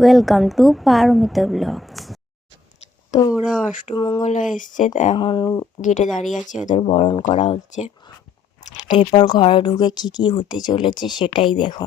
Welcome to Paromita blogs তো ওরা অষ্টমঙ্গলা এসছে এখন গেটে দাঁড়িয়ে আছে, ওদের বরণ করা হচ্ছে। এরপর ঘরে ঢুকে কি কি হতে চলেছে সেটাই দেখো।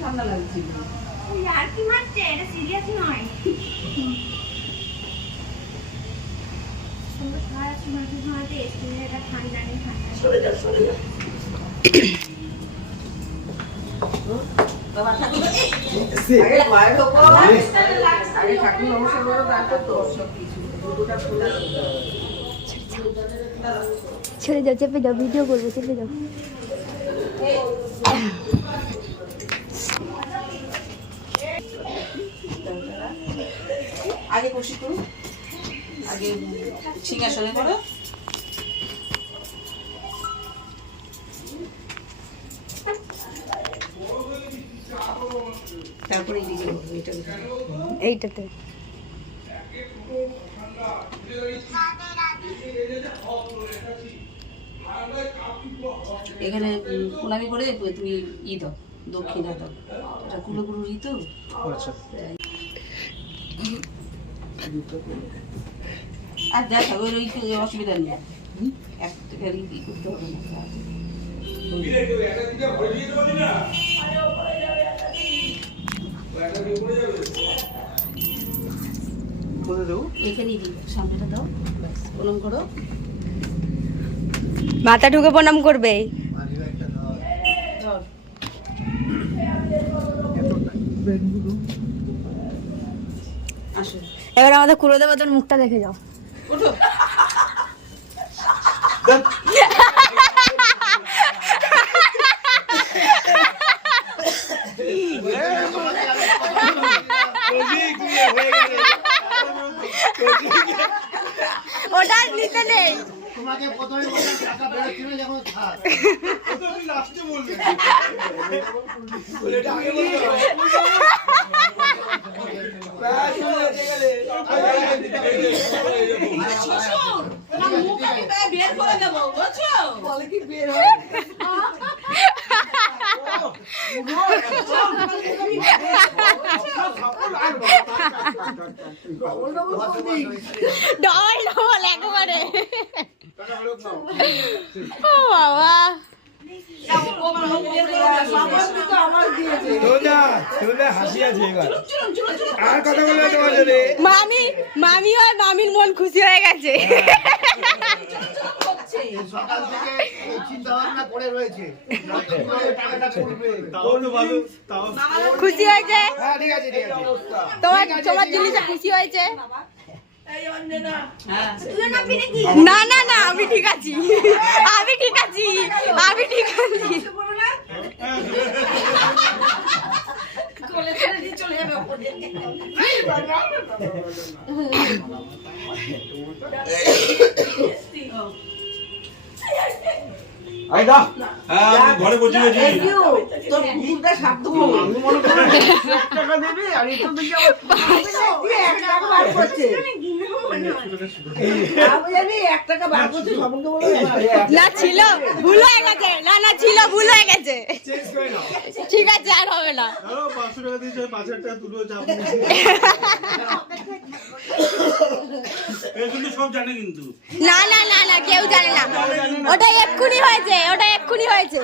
ঠান্ডা লাগছিল আর কি মারছে? এটা সিরিয়াস নয়। ঠাকুর। নমস্কার তো সব কিছু। দুটোটা খোলা ছেড়ে যাও চেপে যাও ভিডিও করব চেপে যাও। আগে বসি করো আগে সিংহাসনে করো। তারপরে এইটাতে। এখানে প্রণামী করে তুমি ই দাও দক্ষিণা দাও। এটা কুলগুরু ই তো? আচ্ছা আর থাকবে ওই তো অসুবিধা নেই? ই করতে হবে না। মাথা ঢুকে প্রণাম করবে। ধর। এবার আমাদের কুলো দেবো তোর মুখটা দেখে যাও ওটা নিতে নেই তোমাকে প্রথমে বললাম টাকা বেরোচ্ছিল যখন থাক। লাস্টে বলবে বের করে দেবো বুঝছ বলে কি বের ডবল ডবল একেবারে। ও বাবা মামি মামি আর মামির মন খুশি হয়ে গেছে সকাল থেকে চিন্তা ভাবনা করে রয়েছে খুশি হয়েছে হ্যাঁ তোমার তোমার জিনিসে খুশি হয়েছে? হ্যাঁ না। না না আমি ঠিক আছি। আমি ঠিক আছি। আমি ঠিক আছি। হ্যাঁ ঘরে বসে রয়েছি তোর ভুলটা সাধ্য হবে। আমি মনে করি টাকা দেবে আর এটা দেখি এক টাকা বার করছে। আমি জানি এক টাকা বার করছে, সবাইকে বলে দেবে। না ছিল ভুল হয়ে গেছে না না ছিল ভুল হয়ে গেছে চেঞ্জ করে নাও ঠিক আছে আর হবে না পাঁচশো টাকা দিয়েছে পাঁচ হাজার টাকা তুলো চাপ নেই। এ কিন্তু সব জানে কিন্তু না না না না কেউ জানে না ওটা এক্ষুনি হয়েছে ওটা এক্ষুনি হয়েছে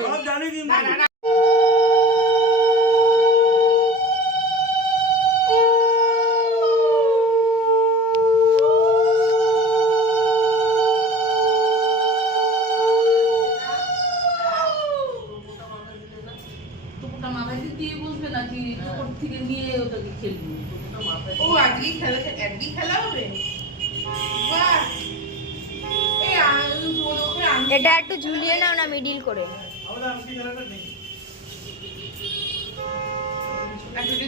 কোনটা মাথায় দিয়ে বসবে নাকি ওর থেকে নিয়ে ওটাকে খেলবে ও আজকে খেলা হবে এটা একটু ঝুলিয়ে নাও না মিডিল করে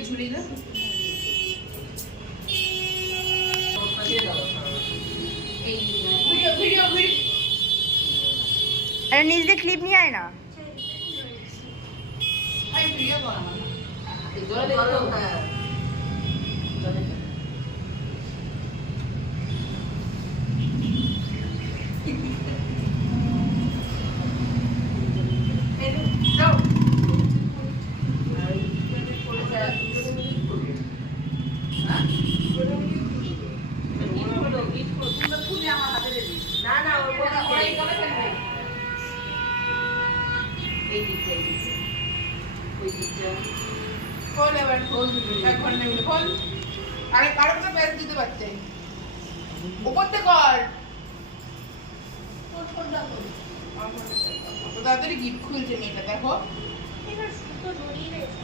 ঝুলিয়ে ক্লিপ নিয়ে আয় না জলে দেখো হ্যাঁ যাও না না ওরা ওরা এই কবে ফেলবে এই দিকটা এই দিকটা ওই দিকটা খোল এবার এক ঘণ্টা মিলে খোল আরে কারও তো প্যাচ দিতে পারছে। উপর থেকে কর আমার ফোনটা check কর। কত তাড়াতাড়ি গিফট খুলছে মেয়েটা দেখো। এবার সুতো দড়ি রয়েছে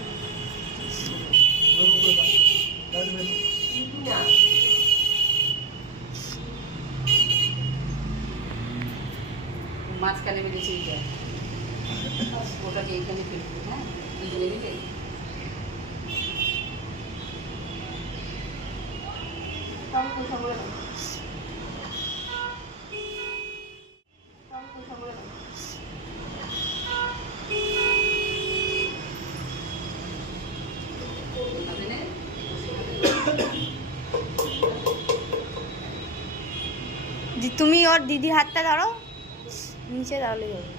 মাঝখানে বেরিয়েছে ওটাকে এইখানে ফেলব হ্যাঁ? দুজনে মিলে তাহলে তো সবাই রাখো। তাহলে তো সবাই রাখো। হাতে নে দি- তুমি ওর দিদির হাতটা ধরো। নিচে তাহলে হবে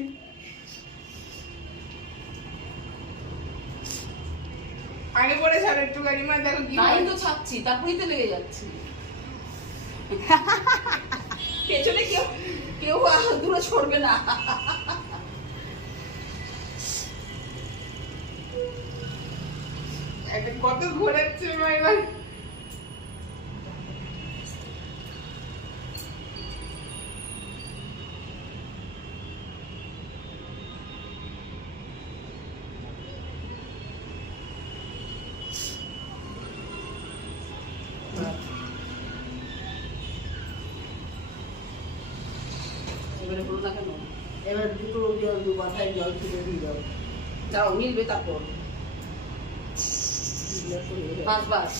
আগে পরে ছাড় একটু গাড়ি মা দেখো কি তাই তো ছাড়ছি তারপরেই তো লেগে যাচ্ছে। পেছনে কেউ কেউ দূরে ছড়বে না। কত ঘোরাচ্ছে মা এবার এবারে বলো না কেন? এবার দুটো দু মাথায় জল ছিটে দিয়ে যাও মিলবে তারপর। বাস বাস।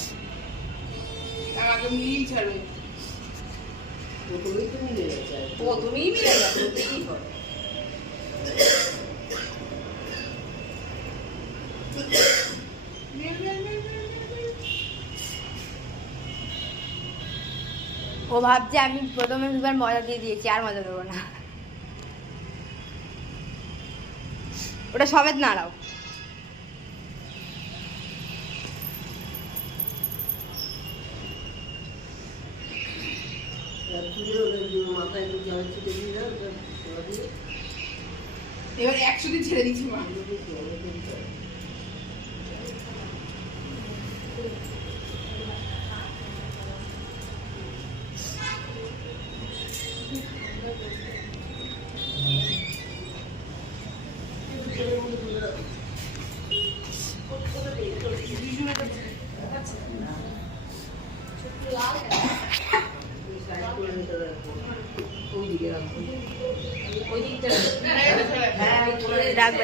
আমাকে মিলিয়ে ছাড়বে। প্রথমেই তো মিলে মিলে হয়? ও ভাবছে আমি প্রথমে দুবার মজা দিয়ে দিয়েছি আর মজা দেবো না ওটা সমেত নাড়াও আর তুলে ওদের দু মাথায় একটু জল ছিটে দিয়ে দাও ওটা জল নাড়াও। এবার একশো দিন ছেড়ে দিচ্ছি মা।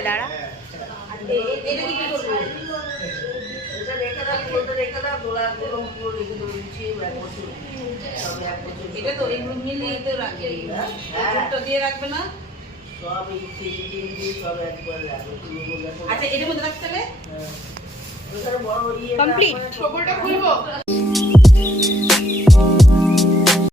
না? আচ্ছা এটার মধ্যে রাখতে হবে কমপ্লিট খবরটা খুলবো?